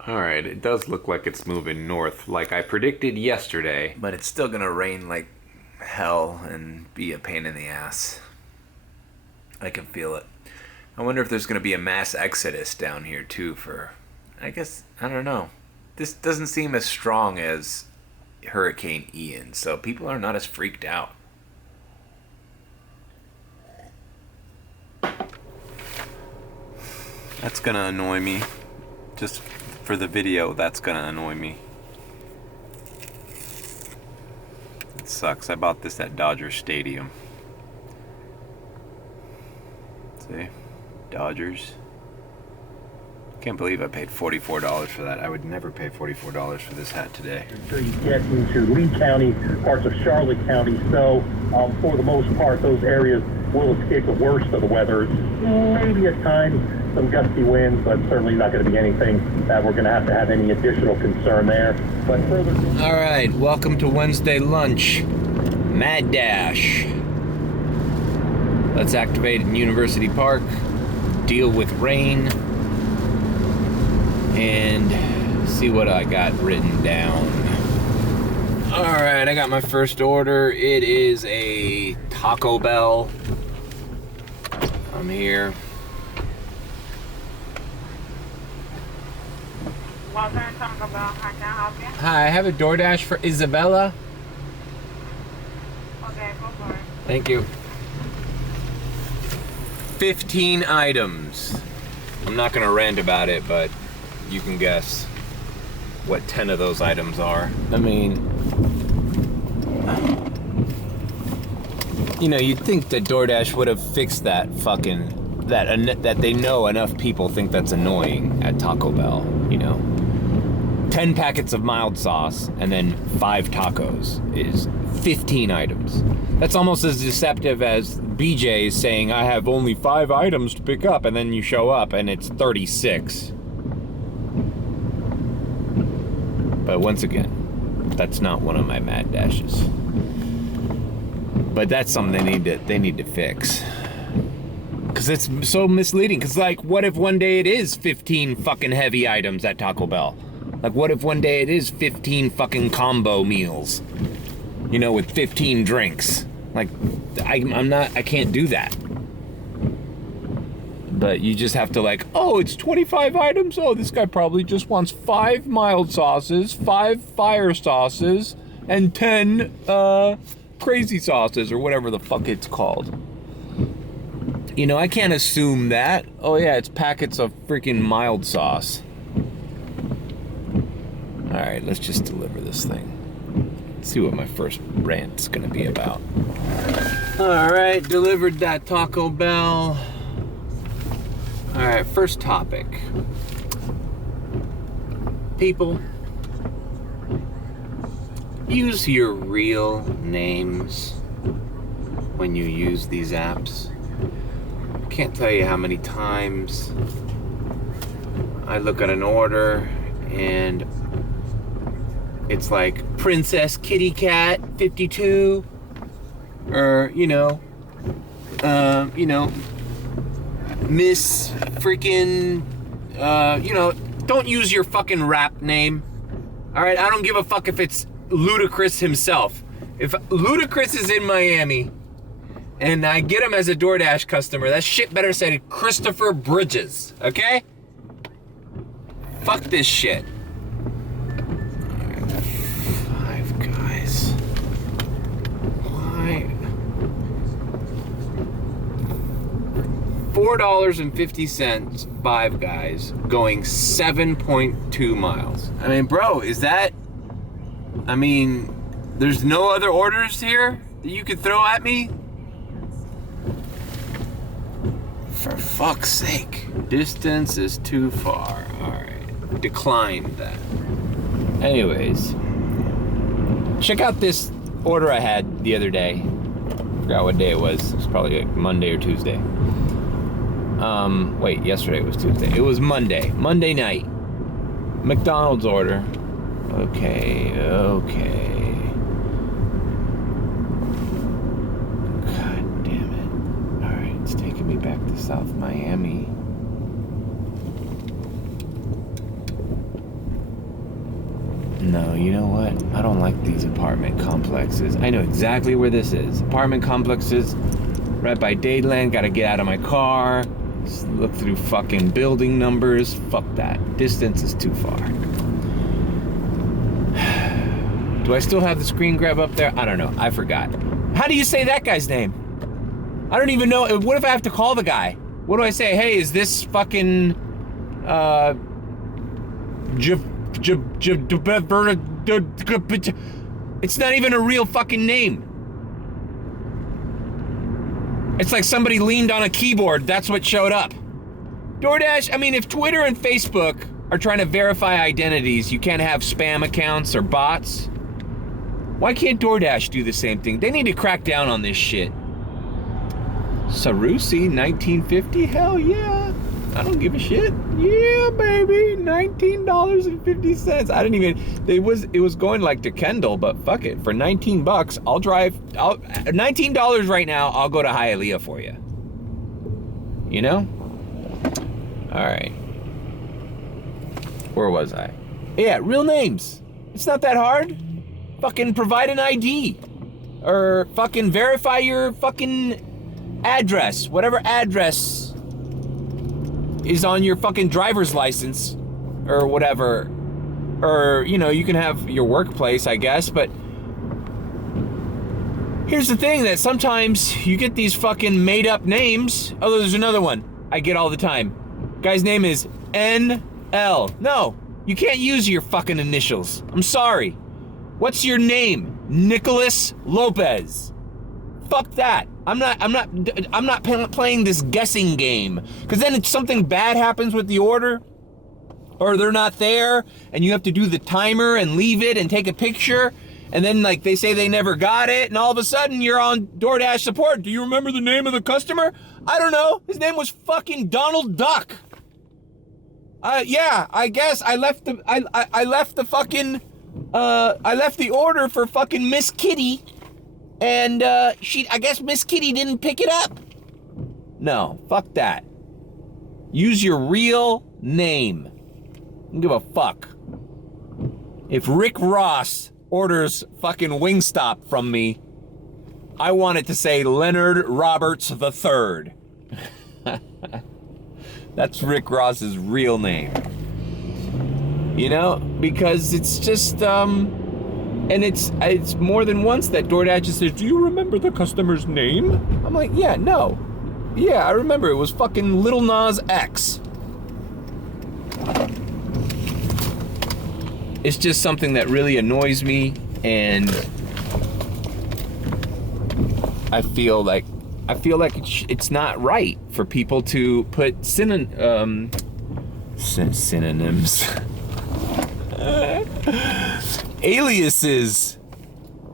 Alright, it does look like it's moving north, like I predicted yesterday. But it's still gonna rain like hell and be a pain in the ass. I can feel it. I wonder if there's gonna be a mass exodus down here too for, I don't know. This doesn't seem as strong as Hurricane Ian, so people are not as freaked out. That's gonna annoy me. Just for the video, that's gonna annoy me. It sucks. I bought this at Dodger Stadium. See? Dodgers. Can't believe I paid $44 for that. I would never pay $44 for this hat today. Until you get into Lee County, parts of Charlotte County, so for the most part, those areas will escape the worst of the weather. Maybe at times some gusty winds, but certainly not going to be anything that we're going to have any additional concern there. But further. All right, welcome to Wednesday lunch. Mad Dash. Let's activate in University Park, deal with rain, and see what I got written down. All right, I got my first order. It is a Taco Bell. I'm here. Welcome to Taco Bell. How can I help you? Hi, I have a DoorDash for Isabella. Okay, go for it. Thank you. 15 items. I'm not gonna rant about it, but you can guess what 10 of those items are. I mean, you know, you'd think that DoorDash would have fixed that fucking, that they know enough people think that's annoying at Taco Bell, you know. 10 packets of mild sauce and then 5 tacos is 15 items. That's almost as deceptive as BJ's saying, I have only 5 items to pick up, and then you show up and it's 36. But once again, that's not one of my mad dashes. But that's something they need to fix. Cause it's so misleading. Cause like, what if one day it is 15 fucking heavy items at Taco Bell? Like, what if one day it is 15 fucking combo meals? You know, with 15 drinks. Like, I can't do that. But you just have to like, oh, it's 25 items? Oh, this guy probably just wants 5 mild sauces, 5 fire sauces, and 10 crazy sauces, or whatever the fuck it's called. You know, I can't assume that. Oh yeah, it's packets of freaking mild sauce. Alright, let's just deliver this thing. Let's see what my first rant's gonna be about. Alright, delivered that Taco Bell. Alright, first topic. People, use your real names when you use these apps. I can't tell you how many times I look at an order and it's like Princess Kitty Cat 52, or Miss freaking, don't use your fucking rap name. All right, I don't give a fuck if it's Ludacris himself. If Ludacris is in Miami and I get him as a DoorDash customer, that shit better say Christopher Bridges, okay? Fuck this shit. Five Guys. Why? $4.50, Five Guys, going 7.2 miles. I mean, bro, there's no other orders here that you could throw at me? For fuck's sake. Distance is too far. Alright. Declined that. Anyways. Check out this order I had the other day. Forgot what day it was. It was probably like Monday or Tuesday. Wait, yesterday was Tuesday. It was Monday. Monday night. McDonald's order. Okay. God damn it. Alright, it's taking me back to South Miami. No, you know what? I don't like these apartment complexes. I know exactly where this is. Apartment complexes right by Dadeland. Gotta get out of my car. Just look through fucking building numbers. Fuck that. Distance is too far. Do I still have the screen grab up there? I don't know. I forgot. How do you say that guy's name? I don't even know. What if I have to call the guy? What do I say? Hey, is this fucking it's not even a real fucking name. It's like somebody leaned on a keyboard. That's what showed up. DoorDash, I mean, if Twitter and Facebook are trying to verify identities, you can't have spam accounts or bots. Why can't DoorDash do the same thing? They need to crack down on this shit. Sarussi, 1950? Hell yeah. I don't give a shit. Yeah, baby. $19.50. I didn't even, it was going like to Kendall, but fuck it. For $19, I'll drive, $19 right now, I'll go to Hialeah for you. You know? All right. Where was I? Yeah, real names. It's not that hard. Fucking provide an ID. Or fucking verify your fucking address. Whatever address is on your fucking driver's license. Or whatever. Or, you know, you can have your workplace, I guess, but here's the thing, that sometimes you get these fucking made up names. Oh, there's another one I get all the time. Guy's name is NL. No, you can't use your fucking initials. I'm sorry. What's your name? Nicholas Lopez. Fuck that. I'm not playing this guessing game. Because then if something bad happens with the order, or they're not there, and you have to do the timer and leave it and take a picture, and then like they say they never got it, and all of a sudden you're on DoorDash support. Do you remember the name of the customer? I don't know. His name was fucking Donald Duck. Yeah, I guess I left the I left the fucking I left the order for fucking Miss Kitty, and I guess Miss Kitty didn't pick it up. No, fuck that. Use your real name. Don't give a fuck. If Rick Ross orders fucking Wingstop from me, I want it to say Leonard Roberts III. That's Rick Ross's real name. You know, because it's just, and it's more than once that DoorDash just says, do you remember the customer's name? I'm like, yeah, no. Yeah, I remember. It was fucking Lil Nas X. It's just something that really annoys me, and I feel like it's not right for people to put synonyms, aliases,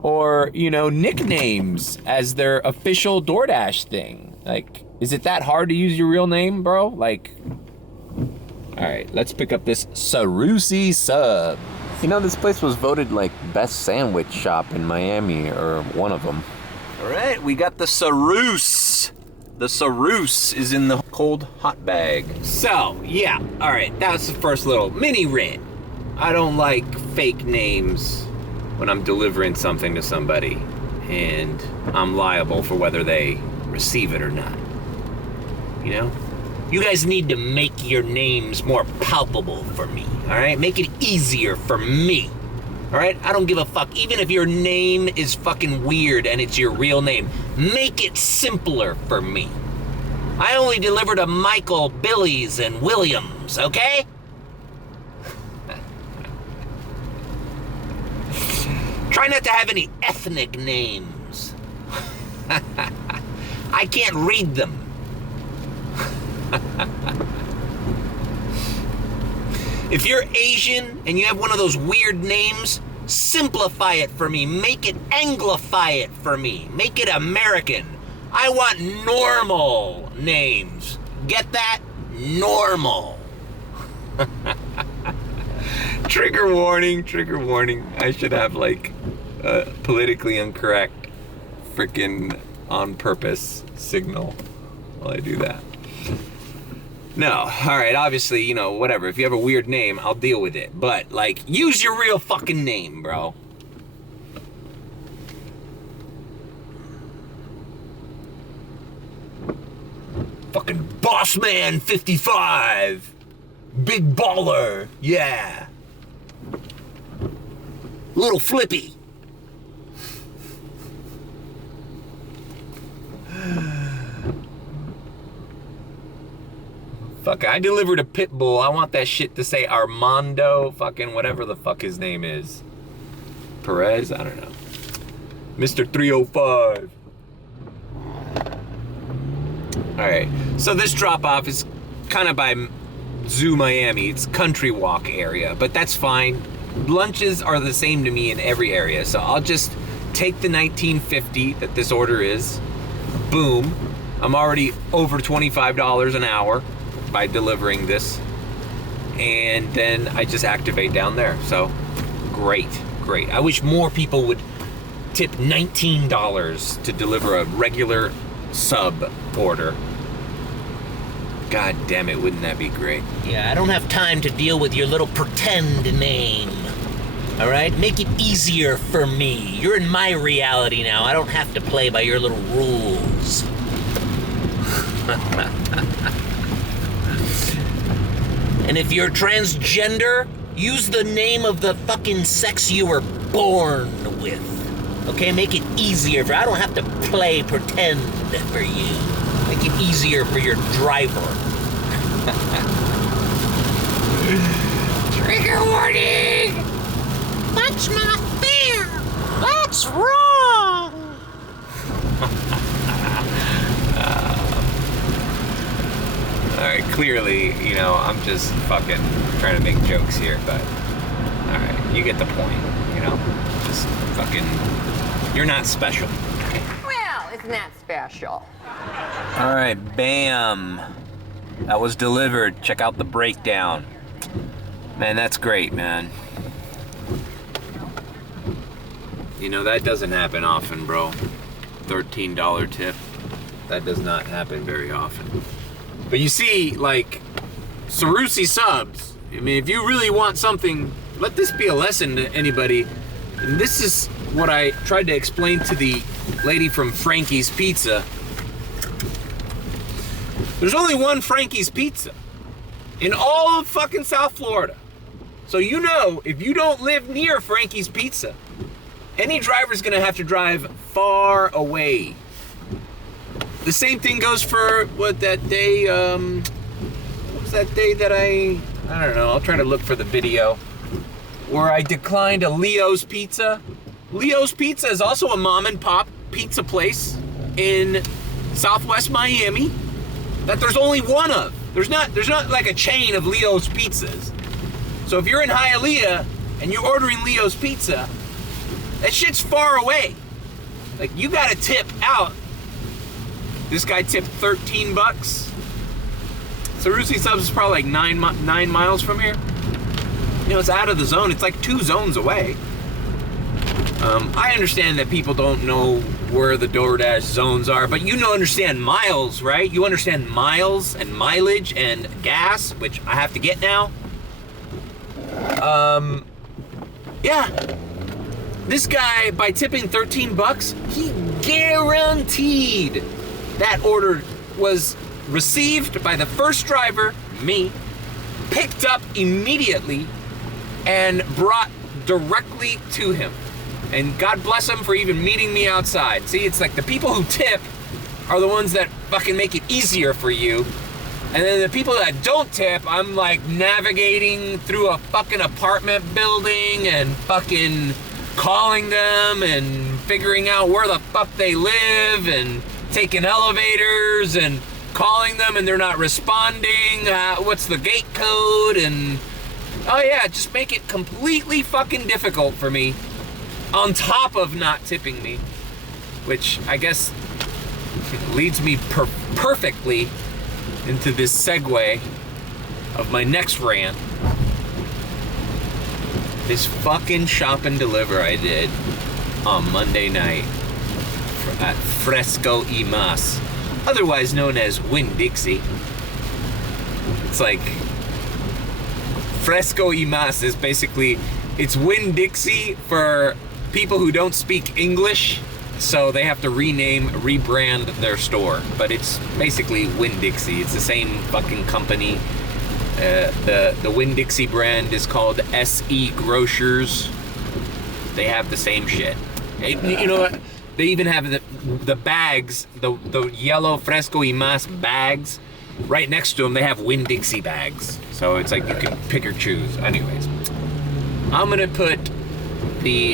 or, you know, nicknames as their official DoorDash thing. Like, is it that hard to use your real name, bro? Like, all right, let's pick up this Sarussi sub. You know, this place was voted like best sandwich shop in Miami, or one of them. All right, we got the Sarus. The Sarus is in the cold hot bag. So, yeah, all right, that was the first little mini rant. I don't like fake names when I'm delivering something to somebody, and I'm liable for whether they receive it or not. You know? You guys need to make your names more palpable for me, all right? Make it easier for me, all right? I don't give a fuck. Even if your name is fucking weird and it's your real name, make it simpler for me. I only deliver to Michael, Billy's, and Williams, okay? Try not to have any ethnic names. I can't read them. If you're Asian and you have one of those weird names, simplify it for me. Make it Anglify it for me. Make it American. I want normal names. Get that? Normal. Trigger warning, trigger warning. I should have like a politically incorrect freaking on purpose signal while I do that. No, alright, obviously, you know, whatever. If you have a weird name, I'll deal with it. But, like, use your real fucking name, bro. Fucking Bossman 55! Big baller, yeah. Little Flippy. Fuck, I delivered a pit bull. I want that shit to say Armando, fucking whatever the fuck his name is. Perez? I don't know. Mr. 305. Alright, so this drop-off is kind of by Zoo Miami. It's Country Walk area, but that's fine. Lunches are the same to me in every area, so I'll just take the $19.50 that this order is. Boom. I'm already over $25 an hour by delivering this, and then I just activate down there. So great. I wish more people would tip $19 to deliver a regular sub order. God damn it, wouldn't that be great? Yeah, I don't have time to deal with your little pretend name. All right, make it easier for me. You're in my reality now. I don't have to play by your little rules. And if you're transgender, use the name of the fucking sex you were born with. Okay, make it easier for... I don't have to play pretend for you. Make it easier for your driver. Trigger warning! That's not fair! That's wrong! Alright, clearly, you know, I'm just fucking trying to make jokes here, but... Alright, you get the point, you know? Just fucking... You're not special. Well, isn't that special? Alright, bam. That was delivered. Check out the breakdown. Man, that's great, man. You know, that doesn't happen often, bro. $13 tip. That does not happen very often. But you see, like, Sarussi subs, I mean, if you really want something, let this be a lesson to anybody. And this is what I tried to explain to the lady from Frankie's Pizza. There's only one Frankie's Pizza in all of fucking South Florida. So you know, if you don't live near Frankie's Pizza, any driver's gonna have to drive far away. The same thing goes for what that day, what was that day that I don't know, I'll try to look for the video, where I declined a Leo's Pizza. Leo's Pizza is also a mom and pop pizza place in Southwest Miami that there's only one of. There's not like a chain of Leo's Pizzas. So if you're in Hialeah and you're ordering Leo's Pizza, that shit's far away. Like, you gotta tip out. This guy tipped 13 bucks. Sarussi subs is probably like 9 miles from here. You know, it's out of the zone. It's like 2 zones away. I understand that people don't know where the DoorDash zones are, but you understand miles, right? You understand miles and mileage and gas, which I have to get now. Yeah. This guy, by tipping 13 bucks, he guaranteed that order was received by the first driver, me, picked up immediately, and brought directly to him. And God bless him for even meeting me outside. See, it's like the people who tip are the ones that fucking make it easier for you. And then the people that don't tip, I'm like navigating through a fucking apartment building and fucking calling them and figuring out where the fuck they live and taking elevators and calling them and they're not responding. What's the gate code? And oh yeah, just make it completely fucking difficult for me on top of not tipping me, which I guess leads me perfectly into this segue of my next rant. This fucking shop and deliver I did on Monday night at Fresco y Mas, otherwise known as Winn-Dixie. It's like Fresco y Mas is basically, it's Winn-Dixie for people who don't speak English, so they have to rebrand their store. But it's basically Winn-Dixie. It's the same fucking company. The Winn-Dixie brand is called SE Grocers. They have the same shit. You know what? They even have the bags, the yellow Fresco y Mas bags. Right next to them, they have Winn-Dixie bags. So it's like you can pick or choose. Anyways, I'm gonna put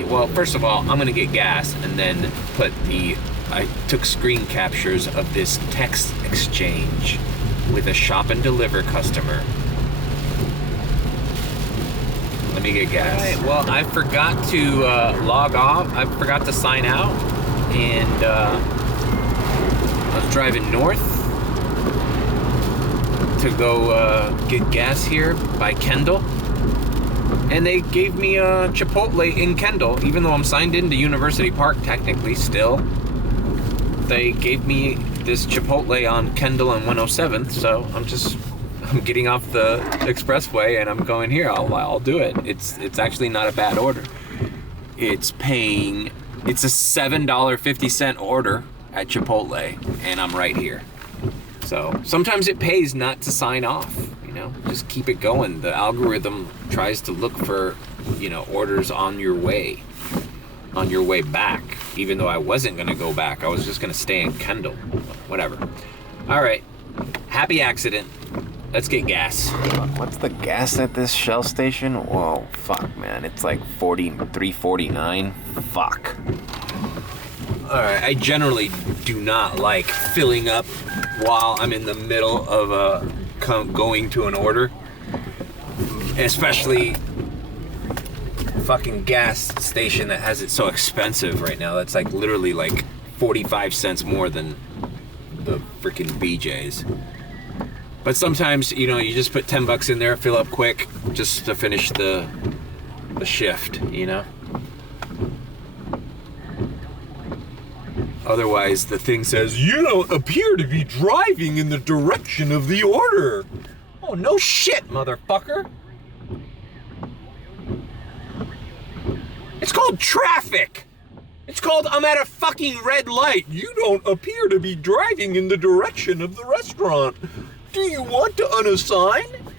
well, first of all, I'm gonna get gas and then put I took screen captures of this text exchange with a shop and deliver customer. Let me get gas. All right, well, I forgot to log off. I forgot to sign out, and I was driving north to go get gas here by Kendall, and they gave me a Chipotle in Kendall, even though I'm signed into University Park technically still. They gave me this Chipotle on Kendall and 107th, so I'm getting off the expressway and I'm going here. I'll do it. It's actually not a bad order. It's a $7.50 order at Chipotle, and I'm right here. So sometimes it pays not to sign off, you know, just keep it going. The algorithm tries to look for, you know, orders on your way back, even though I wasn't gonna go back. I was just gonna stay in Kendall. Whatever. All right, happy accident. Let's get gas. What's the gas at this Shell station? Whoa, fuck, man. It's like $3.49. Fuck. All right, I generally do not like filling up while I'm in the middle of going to an order, especially fucking gas station that has it so expensive right now. That's like literally like 45 cents more than the freaking BJ's. But sometimes, you know, you just put 10 bucks in there, fill up quick, just to finish the shift, you know? Otherwise, the thing says, you don't appear to be driving in the direction of the order. Oh, no shit, motherfucker. It's called traffic. It's called, I'm at a fucking red light. You don't appear to be driving in the direction of the restaurant. Do you want to unassign?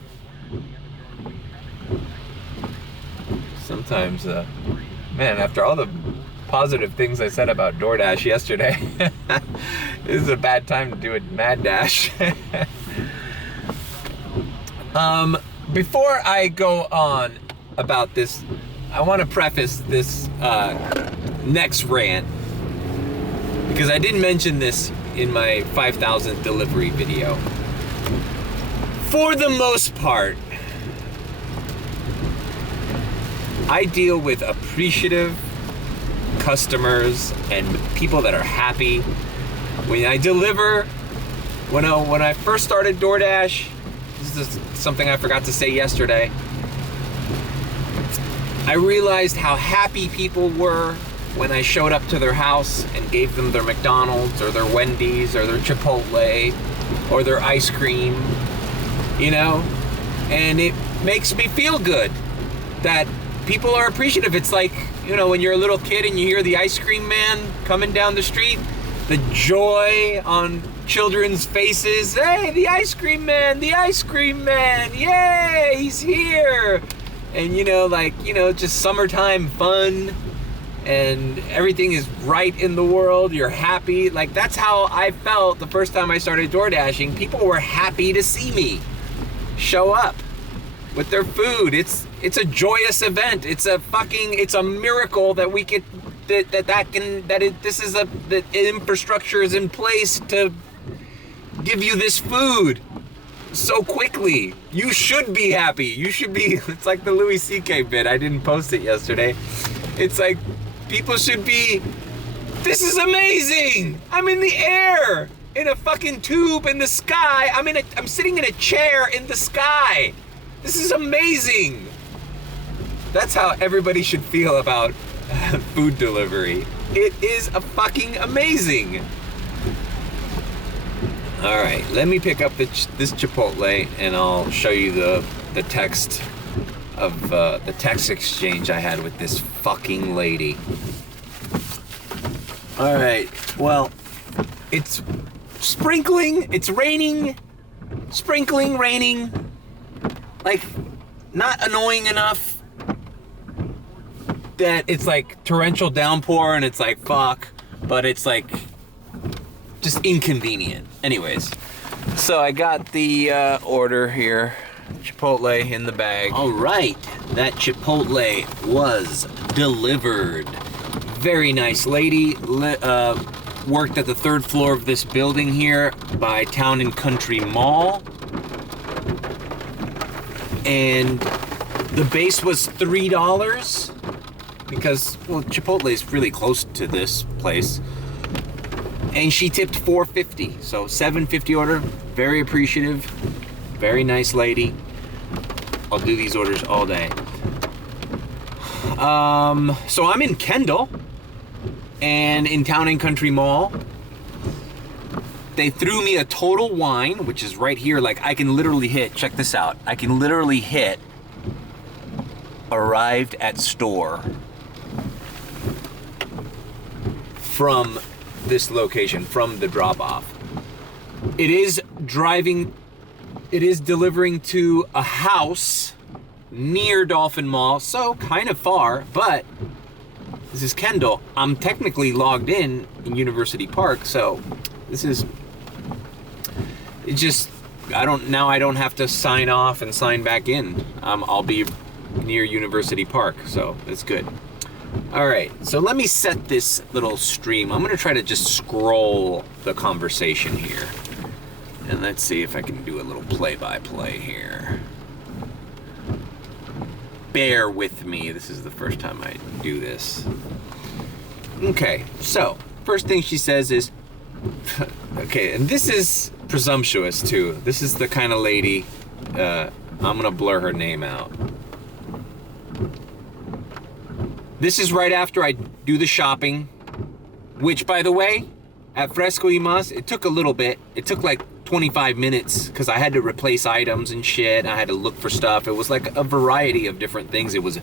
Sometimes, man, after all the positive things I said about DoorDash yesterday, this is a bad time to do a mad dash. Before I go on about this, I want to preface this next rant, because I didn't mention this in my 5,000th delivery video. For the most part, I deal with appreciative customers and people that are happy. When I deliver, when I first started DoorDash, this is something I forgot to say yesterday, I realized how happy people were when I showed up to their house and gave them their McDonald's or their Wendy's or their Chipotle or their ice cream, you know? And it makes me feel good that people are appreciative. It's like, you know, when you're a little kid and you hear the ice cream man coming down the street, the joy on children's faces. Hey, the ice cream man, yay, he's here. And, you know, like, you know, just summertime fun and everything is right in the world. You're happy. Like, that's how I felt the first time I started DoorDashing. People were happy to see me show up with their food. It's a joyous event. It's a miracle that we could, the infrastructure is in place to give you this food so quickly. You should be happy. You should be, it's like the Louis C.K. bit. I didn't post it yesterday. It's like, people should be, this is amazing. I'm in the air, in a fucking tube in the sky. I'm sitting in a chair in the sky. This is amazing. That's how everybody should feel about food delivery. It is a fucking amazing. All right, let me pick up this Chipotle, and I'll show you the text of the text exchange I had with this fucking lady. All right, well, it's sprinkling, it's raining, sprinkling, raining, like not annoying enough that it's like torrential downpour and it's like fuck, but it's like just inconvenient. Anyways, so I got the order here, Chipotle in the bag. All right, that Chipotle was delivered. Very nice lady. Worked at the 3rd floor of this building here by Town and Country Mall. And the base was $3 because, well, Chipotle is really close to this place. And she tipped $4.50, so $7.50 order. Very appreciative. Very nice lady. I'll do these orders all day. So I'm in Kendall and in Town and Country Mall. They threw me a Total Wine, which is right here. Like I can literally hit, check this out. I can literally hit arrived at store from this location, from the drop off. It is delivering to a house near Dolphin Mall, so kind of far, but this is Kendall. I'm technically logged in University Park, so this is, it just, I don't have to sign off and sign back in. I'll be near University Park, so it's good. All right, so let me set this little stream. I'm gonna try to just scroll the conversation here. And let's see if I can do a little play-by-play here. Bear with me, this is the first time I do this. Okay, so, first thing she says is, okay, and this is presumptuous too. This is the kind of lady, I'm gonna blur her name out. This is right after I do the shopping, which, by the way, at Fresco y Mas, it took a little bit. It took like 25 minutes because I had to replace items and shit. I had to look for stuff. It was like a variety of different things. It was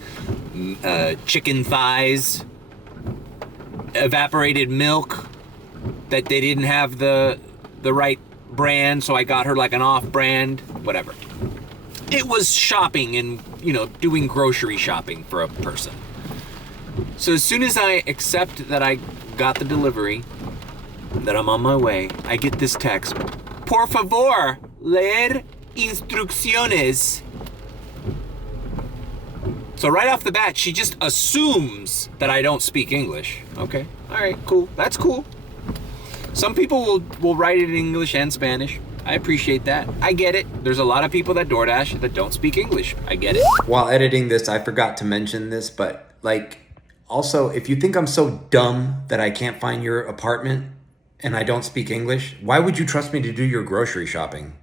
chicken thighs, evaporated milk that they didn't have the right brand, so I got her like an off-brand, whatever. It was shopping and, you know, doing grocery shopping for a person. So as soon as I accept that I got the delivery, that I'm on my way, I get this text. Por favor, leer instrucciones. So right off the bat, she just assumes that I don't speak English. Okay, all right, cool, that's cool. Some people will write it in English and Spanish. I appreciate that. I get it. There's a lot of people that DoorDash that don't speak English. I get it. While editing this, I forgot to mention this, but like, also, if you think I'm so dumb that I can't find your apartment and I don't speak English, why would you trust me to do your grocery shopping?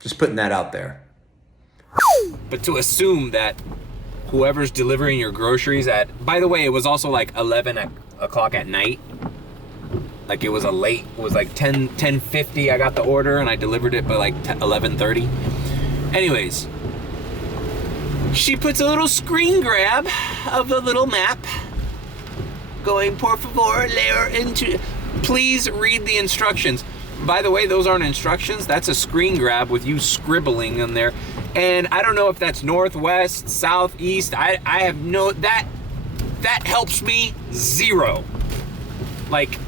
Just putting that out there. But to assume that whoever's delivering your groceries at, by the way, it was also like 11 o'clock at night. Like it was it was like 10:50 I got the order and I delivered it by like 11:30. Anyways, she puts a little screen grab of the little map going, por favor, leer into, please read the instructions. By the way, those aren't instructions. That's a screen grab with you scribbling in there. And I don't know if that's northwest, southeast. I have no, that helps me zero. Like,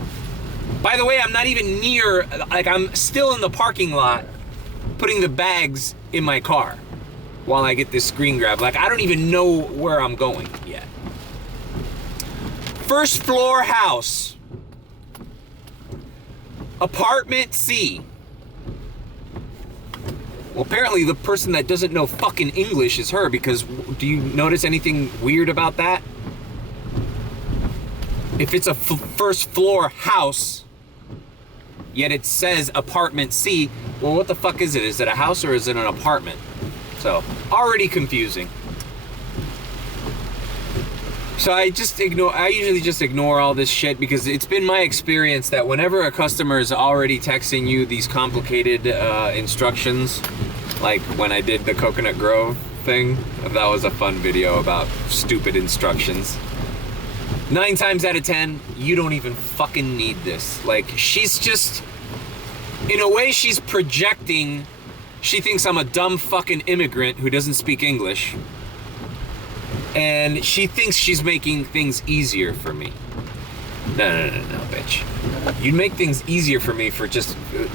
by the way, I'm not even near, like I'm still in the parking lot putting the bags in my car while I get this screen grab. Like, I don't even know where I'm going yet. First floor house. Apartment C. Well, apparently the person that doesn't know fucking English is her, because do you notice anything weird about that? If it's a first floor house, yet it says apartment C, well, what the fuck is it? Is it a house or is it an apartment? So, already confusing. So I usually just ignore all this shit because it's been my experience that whenever a customer is already texting you these complicated instructions, like when I did the Coconut Grove thing, that was a fun video about stupid instructions. 9 times out of 10, you don't even fucking need this. Like, she's just, in a way, she's projecting. She thinks I'm a dumb fucking immigrant who doesn't speak English. And she thinks she's making things easier for me. No, bitch. You'd make things easier for me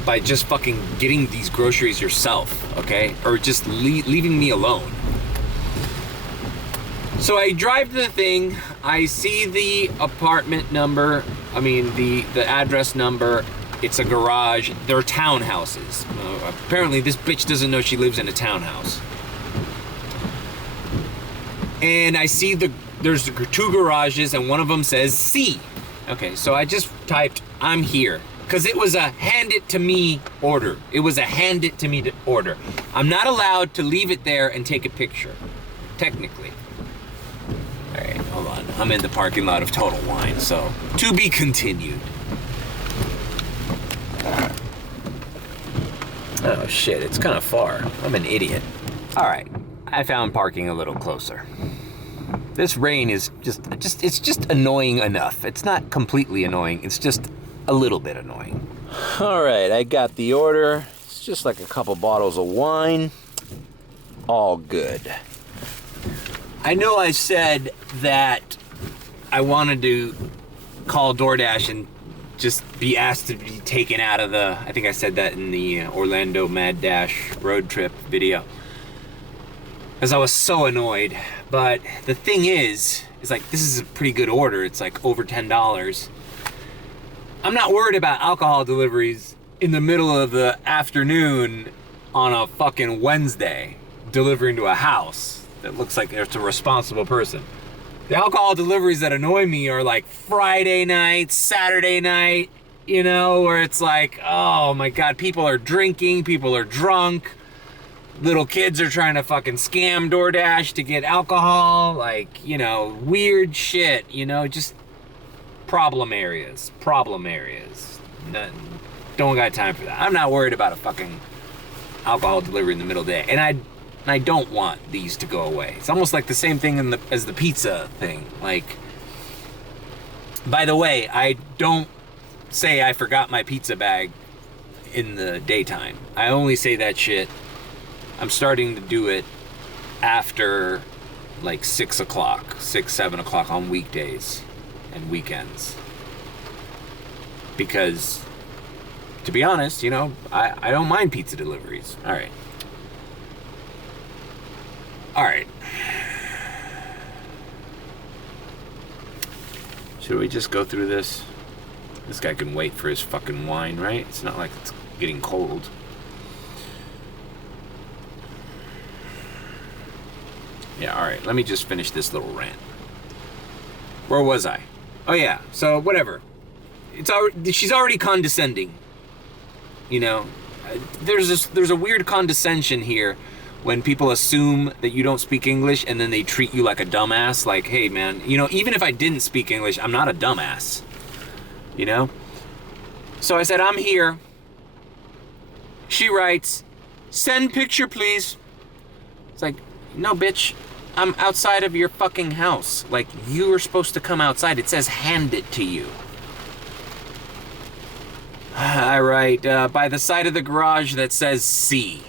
by just fucking getting these groceries yourself, okay? Or just leaving me alone. So I drive to the thing, I see the apartment number, the address number. It's a garage. They're townhouses. Apparently this bitch doesn't know she lives in a townhouse. And I see there's 2 garages and one of them says C. Okay, so I just typed, I'm here. Because it was a hand it to me order. It was a hand it to me order. I'm not allowed to leave it there and take a picture, technically. All right, hold on. I'm in the parking lot of Total Wine, so to be continued. Oh shit, it's kind of far. I'm an idiot. All right, I found parking a little closer. This rain is it's just annoying enough. It's not completely annoying, it's just a little bit annoying. All right, I got the order. It's just like a couple bottles of wine. All good. I know I said that I wanted to call DoorDash and just be asked to be taken out of I think I said that in the Orlando Mad Dash road trip video. Because I was so annoyed. But the thing is like, this is a pretty good order. It's like over $10. I'm not worried about alcohol deliveries in the middle of the afternoon on a fucking Wednesday, delivering to a house that looks like it's a responsible person. The alcohol deliveries that annoy me are like Friday night, Saturday night, where it's like, oh my God, people are drinking, people are drunk, little kids are trying to fucking scam DoorDash to get alcohol, like, weird shit, just problem areas. Don't got time for that. I'm not worried about a fucking alcohol delivery in the middle of the day. And I don't want these to go away. It's almost like the same thing as the pizza thing. Like, by the way, I don't say I forgot my pizza bag in the daytime. I only say that shit. I'm starting to do it after like 6 o'clock, 7 o'clock on weekdays and weekends. Because, to be honest, I don't mind pizza deliveries. All right. Should we just go through this? This guy can wait for his fucking wine, right? It's not like it's getting cold. Yeah, all right. Let me just finish this little rant. Where was I? Oh yeah. So whatever. She's already condescending. There's a weird condescension here when people assume that you don't speak English and then they treat you like a dumbass. Like, hey man, even if I didn't speak English, I'm not a dumbass. So I said, I'm here. She writes, send picture please. It's like, no bitch, I'm outside of your fucking house. Like, you were supposed to come outside. It says hand it to you. I write, by the side of the garage that says C.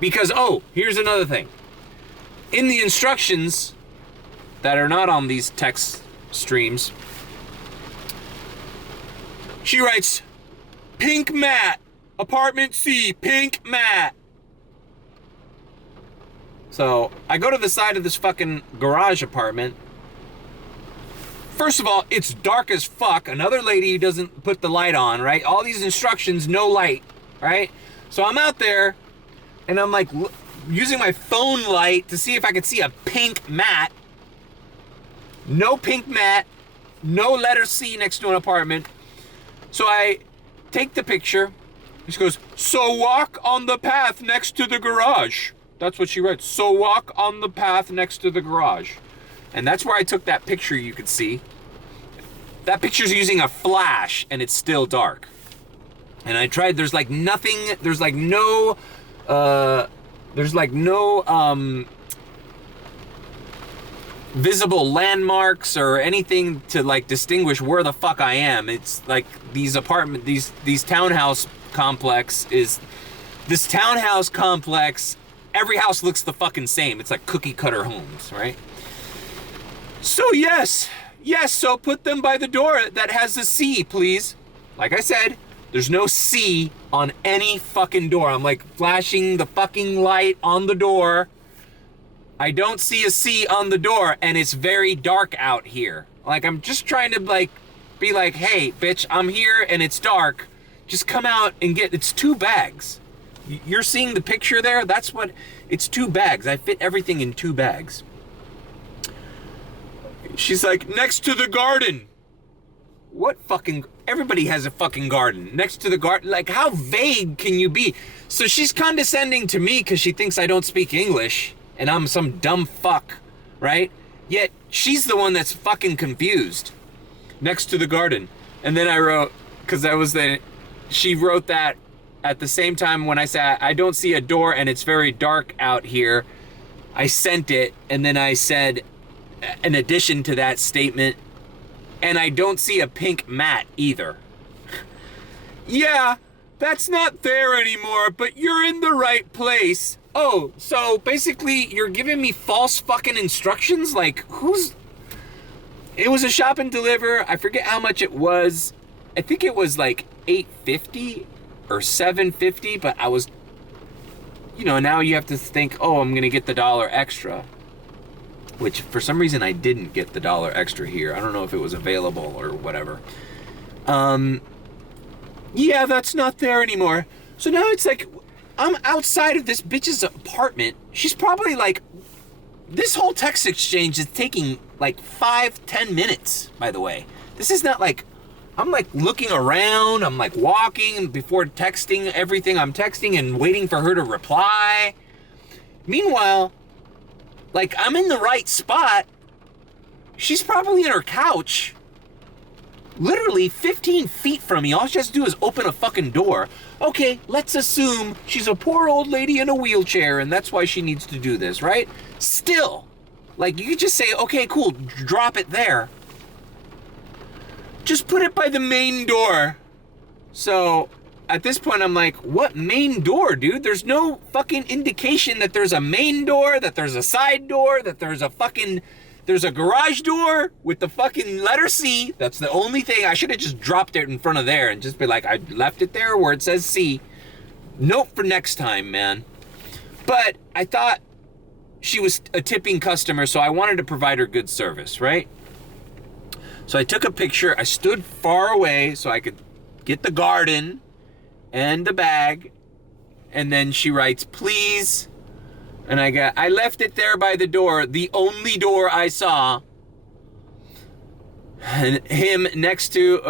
Because, here's another thing. In the instructions that are not on these text streams, she writes, pink mat, apartment C, pink mat. So I go to the side of this fucking garage apartment. First of all, it's dark as fuck. Another lady doesn't put the light on, right? All these instructions, no light, right? So I'm out there and I'm like using my phone light to see if I could see a pink mat. No pink mat, no letter C next to an apartment. So I take the picture. She goes, so walk on the path next to the garage. That's what she writes. So walk on the path next to the garage. And that's where I took that picture you could see. That picture's using a flash and it's still dark. And I tried, there's like nothing, there's like no visible landmarks or anything to like distinguish where the fuck I am. It's like these townhouse complex, every house looks the fucking same. It's like cookie cutter homes, right? So yes, so put them by the door that has a C, please. Like I said, there's no C on any fucking door. I'm like flashing the fucking light on the door. I don't see a C on the door, and it's very dark out here. Like, I'm just trying to like be like, hey, bitch, I'm here and it's dark. Just come out and it's 2 bags. You're seeing the picture there? That's what, it's 2 bags. I fit everything in 2 bags. She's like, next to the garden. What fucking, everybody has a fucking garden. Next to the garden, like how vague can you be? So she's condescending to me because she thinks I don't speak English and I'm some dumb fuck, right? Yet she's the one that's fucking confused. Next to the garden. And then I wrote, because she wrote that at the same time when I said, I don't see a door and it's very dark out here. I sent it, and then I said, in addition to that statement, and I don't see a pink mat either. Yeah, that's not there anymore, but you're in the right place. Oh, so basically you're giving me false fucking instructions? Like, it was a shop and deliver. I forget how much it was. I think it was like $8.50 or $7.50, but I was, now you have to think, oh, I'm gonna get the $1 extra. Which for some reason I didn't get the $1 extra here. I don't know if it was available or whatever. Yeah, that's not there anymore. So now it's like, I'm outside of this bitch's apartment. She's probably like, this whole text exchange is taking like 5-10 minutes, by the way. This is not like, I'm like looking around, I'm like walking before texting everything. I'm texting and waiting for her to reply. Meanwhile, like, I'm in the right spot. She's probably in her couch. Literally 15 feet from me. All she has to do is open a fucking door. Okay, let's assume she's a poor old lady in a wheelchair and that's why she needs to do this, right? Still, like, you could just say, okay, cool, drop it there. Just put it by the main door. So, at this point, I'm like, what main door, dude? There's no fucking indication that there's a main door, that there's a side door, that there's a garage door with the fucking letter C. That's the only thing. I should have just dropped it in front of there and just be like, I left it there where it says C. Note for next time, man. But I thought she was a tipping customer, so I wanted to provide her good service, right? So I took a picture. I stood far away so I could get the garden and the bag, and then she writes, please, and I left it there by the door, the only door I saw, and him next to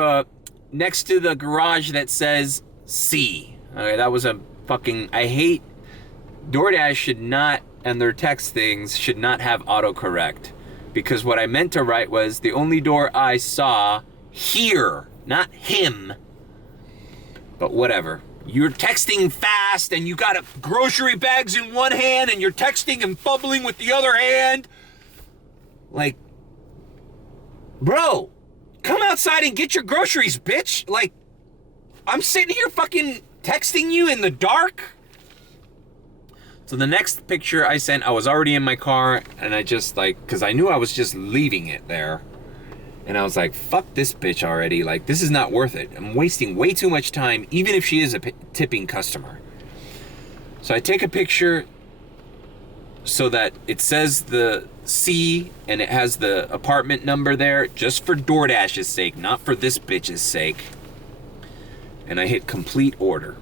the garage that says C. Okay, that was a fucking, I hate, DoorDash should not, and their text things should not have autocorrect, because what I meant to write was, the only door I saw here, not him. But whatever. You're texting fast and you got grocery bags in one hand and you're texting and fumbling with the other hand. Like, bro, come outside and get your groceries, bitch. Like, I'm sitting here fucking texting you in the dark. So the next picture I sent, I was already in my car and I just like, because I knew I was just leaving it there. And I was like, fuck this bitch already. Like, this is not worth it. I'm wasting way too much time, even if she is a tipping customer. So I take a picture so that it says the C and it has the apartment number there, just for DoorDash's sake, not for this bitch's sake. And I hit complete order,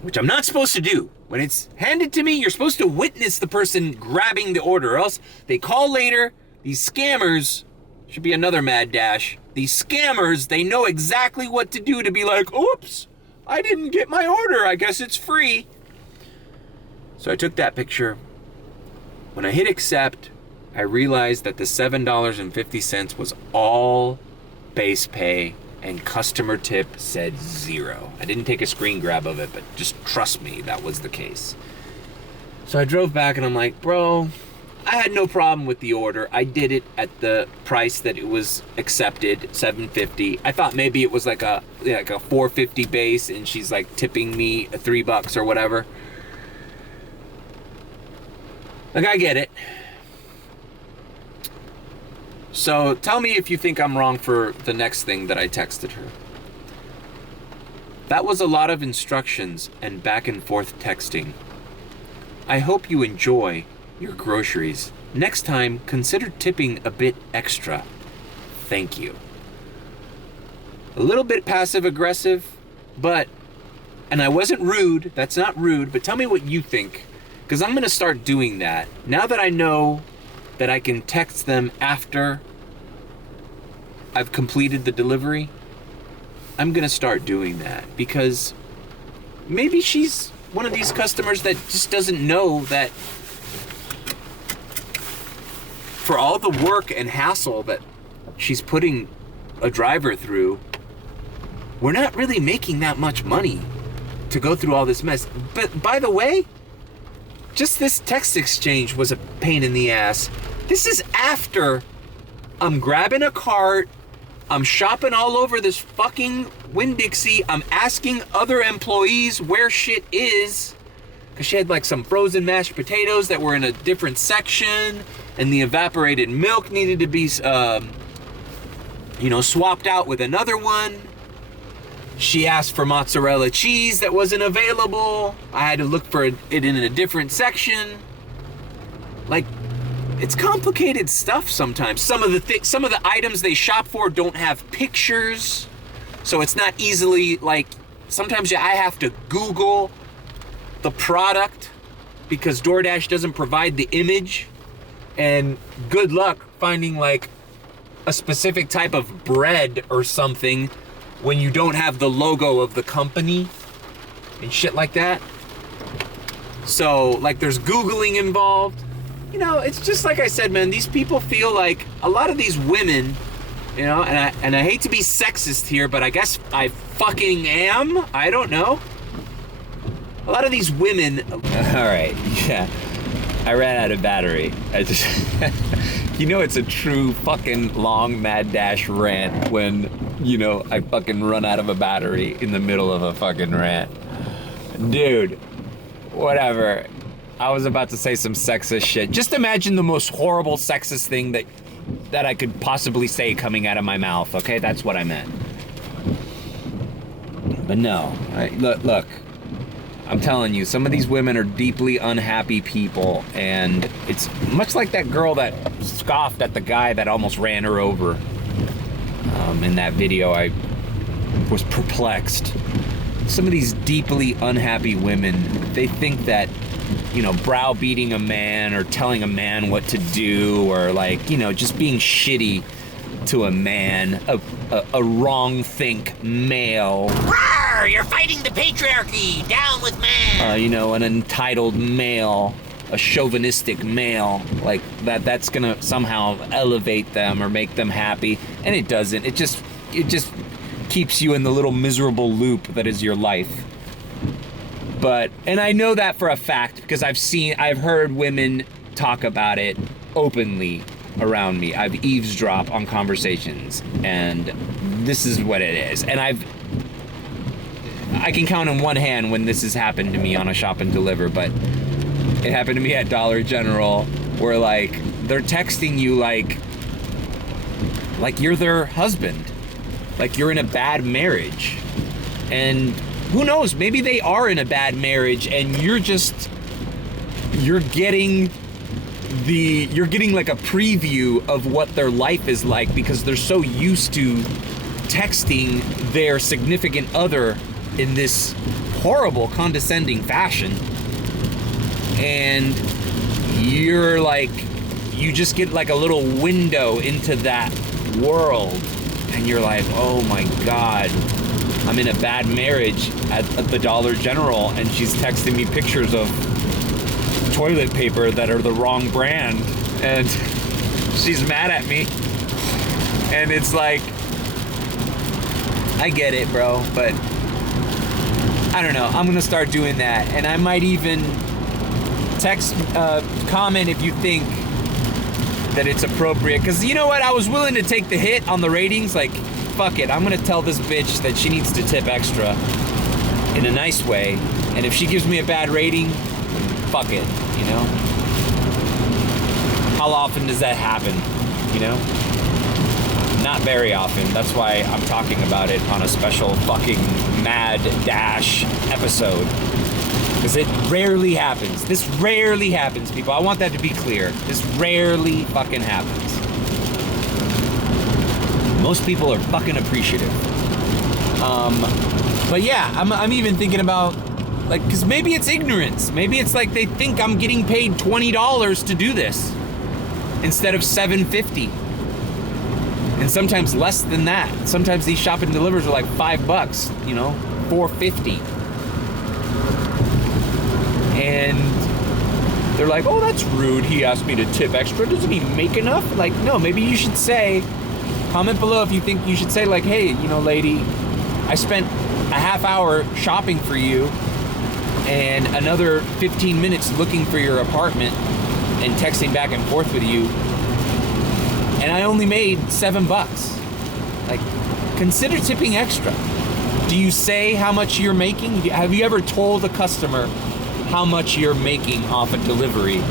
which I'm not supposed to do. When it's handed to me, you're supposed to witness the person grabbing the order, or else they call later. These scammers, should be another mad dash. These scammers, they know exactly what to do to be like, oops, I didn't get my order. I guess it's free. So I took that picture. When I hit accept, I realized that the $7.50 was all base pay and customer tip said 0. I didn't take a screen grab of it, but just trust me, that was the case. So I drove back and I'm like, bro, I had no problem with the order. I did it at the price that it was accepted, $7.50. I thought maybe it was like a $4.50 base and she's like tipping me $3 or whatever. Like, I get it. So tell me if you think I'm wrong for the next thing that I texted her. That was a lot of instructions and back and forth texting. I hope you enjoy your groceries. Next time, consider tipping a bit extra. Thank you. A little bit passive aggressive, but, and I wasn't rude, that's not rude, but tell me what you think, because I'm gonna start doing that. Now that I know that I can text them after I've completed the delivery, I'm gonna start doing that, because maybe she's one of these customers that just doesn't know that for all the work and hassle that she's putting a driver through, we're not really making that much money to go through all this mess. But by the way, just this text exchange was a pain in the ass. This is after I'm grabbing a cart, I'm shopping all over this fucking Winn-Dixie, I'm asking other employees where shit is, because she had like some frozen mashed potatoes that were in a different section, and the evaporated milk needed to be, swapped out with another one. She asked for mozzarella cheese that wasn't available. I had to look for it in a different section. Like, it's complicated stuff sometimes. Some of the items they shop for don't have pictures, so it's not easily, like, sometimes I have to Google the product because DoorDash doesn't provide the image, and good luck finding like a specific type of bread or something when you don't have the logo of the company and shit like that. So like there's Googling involved. You know, it's just like I said, man, these people feel like a lot of these women, you know, and I hate to be sexist here, but I guess I fucking am. I don't know. A lot of these women. All right, yeah. I ran out of battery. I just, it's a true fucking long mad dash rant when, I fucking run out of a battery in the middle of a fucking rant. Dude, whatever. I was about to say some sexist shit. Just imagine the most horrible sexist thing that I could possibly say coming out of my mouth, okay? That's what I meant. But no, look. I'm telling you, some of these women are deeply unhappy people, and it's much like that girl that scoffed at the guy that almost ran her over. In that video, I was perplexed. Some of these deeply unhappy women, they think that, browbeating a man or telling a man what to do or just being shitty to a man, a wrong think male. Rawr, you're fighting the patriarchy! Down with man! An entitled male, a chauvinistic male, like that's gonna somehow elevate them or make them happy, and it doesn't. It just keeps you in the little miserable loop that is your life. And I know that for a fact because I've heard women talk about it openly around me. I've eavesdropped on conversations, and this is what it is. And I can count on one hand when this has happened to me on a shop and deliver, but it happened to me at Dollar General where they're texting you like you're their husband, like you're in a bad marriage. And who knows, maybe they are in a bad marriage and you're getting like a preview of what their life is like because they're so used to texting their significant other in this horrible condescending fashion, and you just get like a little window into that world, and you're like, oh my god, I'm in a bad marriage at the Dollar General, and she's texting me pictures of toilet paper that are the wrong brand, and she's mad at me. And it's like, I get it, bro, but I don't know. I'm gonna start doing that, and I might even comment if you think that it's appropriate. Because you know what? I was willing to take the hit on the ratings. Like, fuck it. I'm gonna tell this bitch that she needs to tip extra in a nice way. And if she gives me a bad rating, fuck it, you know? How often does that happen, you know? Not very often. That's why I'm talking about it on a special fucking Mad Dash episode. Because it rarely happens. This rarely happens, people. I want that to be clear. This rarely fucking happens. Most people are fucking appreciative. But yeah, I'm even thinking about, like, because maybe it's ignorance. Maybe it's like they think I'm getting paid $20 to do this instead of $7.50. And sometimes less than that. Sometimes these shop and delivers are like $5, you know, $4.50. And they're like, oh, that's rude. He asked me to tip extra. Doesn't he make enough? Like, no, maybe you should say, comment below if you think you should say, like, hey, you know, lady, I spent a half hour shopping for you and another 15 minutes looking for your apartment and texting back and forth with you, and I only made $7. Like, consider tipping extra. Do you say how much you're making? Have you ever told a customer how much you're making off a delivery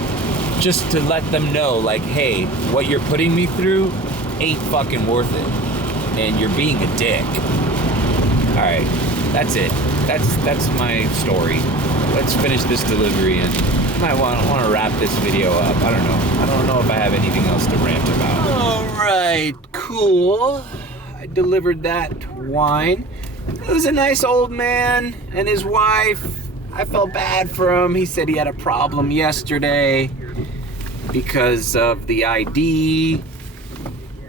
just to let them know, like, hey, what you're putting me through ain't fucking worth it, and you're being a dick? All right, that's it. That's my story. Let's finish this delivery and I want to wrap this video up. I don't know if I have anything else to rant about. All right, cool. I delivered that wine. It was a nice old man and his wife. I felt bad for him. He said he had a problem yesterday because of the ID.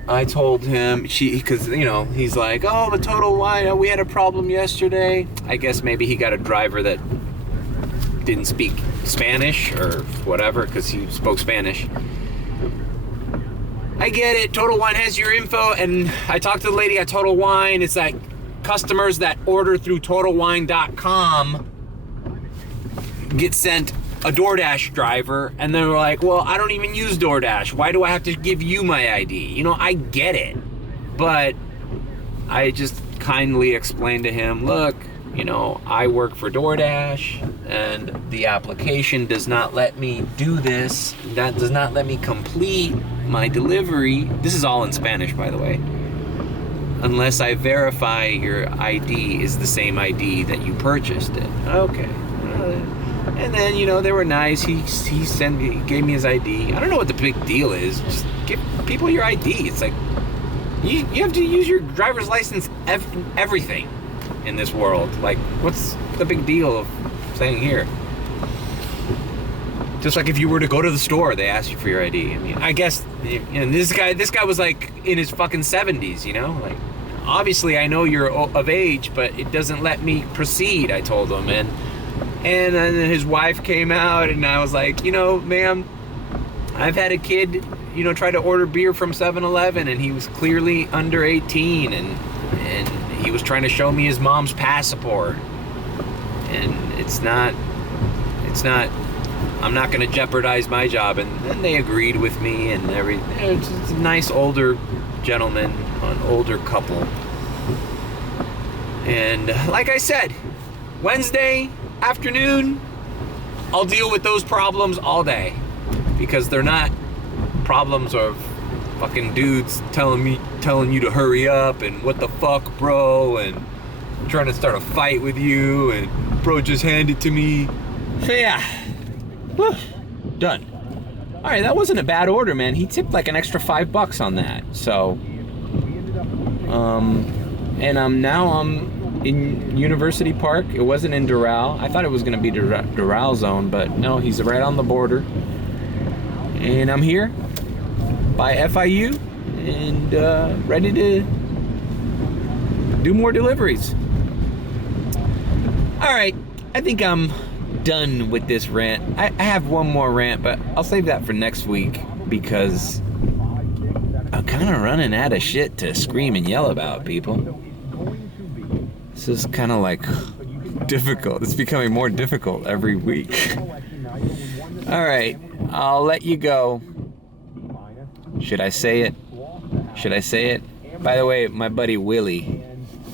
I told him, because, you know, he's like, oh, the Total Wine, we had a problem yesterday. I guess maybe he got a driver that didn't speak Spanish or whatever, because he spoke Spanish. I get it. Total Wine has your info, and I talked to the lady at Total Wine. It's like customers that order through TotalWine.com get sent a DoorDash driver, and they're like, well, I don't even use DoorDash. Why do I have to give you my ID? You know, I get it. But I just kindly explained to him, look, you know, I work for DoorDash, and the application does not let me do this. That does not let me complete my delivery. This is all in Spanish, by the way. Unless I verify your ID is the same ID that you purchased it. Okay. And then, you know, they were nice. He gave me his ID. I don't know what the big deal is. Just give people your ID. It's like, you have to use your driver's license everything in this world. Like, what's the big deal of saying here? Just like if you were to go to the store, they ask you for your ID. I mean, I guess, you know, this guy was like in his fucking 70s, you know? Like, obviously I know you're of age, but it doesn't let me proceed, I told him. And then his wife came out, and I was like, you know, ma'am, I've had a kid, you know, try to order beer from 7-Eleven, and he was clearly under 18, and he was trying to show me his mom's passport. And it's not, I'm not going to jeopardize my job. And then they agreed with me, and it's a nice older gentleman, an older couple. And like I said, Wednesday afternoon, I'll deal with those problems all day, because they're not problems of fucking dudes telling you to hurry up and what the fuck, bro, and trying to start a fight with you, and bro, just hand it to me. So yeah, whew, done. All right, that wasn't a bad order, man. He tipped like an extra $5 on that. So, and now I'm in University Park. It wasn't in Doral. I thought it was gonna be Doral zone, but no, he's right on the border. And I'm here by FIU and ready to do more deliveries. All right, I think I'm done with this rant. I have one more rant, but I'll save that for next week. because I'm kind of running out of shit to scream and yell about, people. This is kind of like difficult. It's becoming more difficult every week. All right, I'll let you go. Should I say it? Should I say it? By the way, my buddy Willie,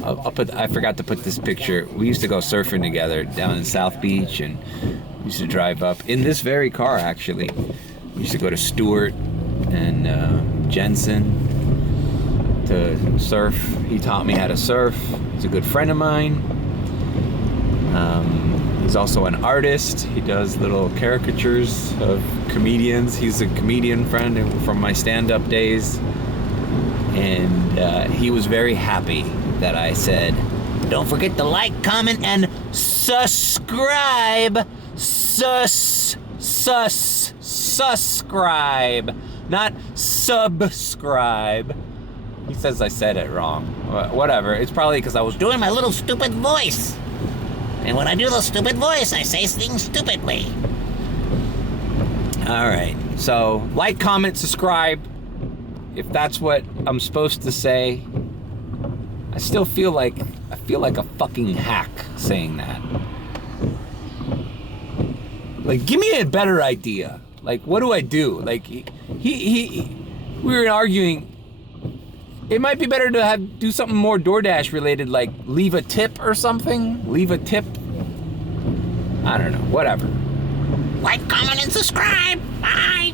I forgot to put this picture. We used to go surfing together down in South Beach, and we used to drive up in this very car, actually. We used to go to Stewart and Jensen to surf. He taught me how to surf. He's a good friend of mine. He's also an artist. He does little caricatures of comedians. He's a comedian friend from my stand-up days. And he was very happy that I said, Don't forget to like, comment, and subscribe. Subscribe. Not subscribe. He says I said it wrong. Whatever. It's probably because I was doing my little stupid voice. And when I do the stupid voice, I say things stupidly. all right. So like, comment, subscribe. If that's what I'm supposed to say. I still feel like a fucking hack saying that. Like, give me a better idea. Like, what do I do? Like, we were arguing. It might be better to do something more DoorDash related, like leave a tip or something. Leave a tip. I don't know. Whatever. Like, comment, and subscribe. Bye.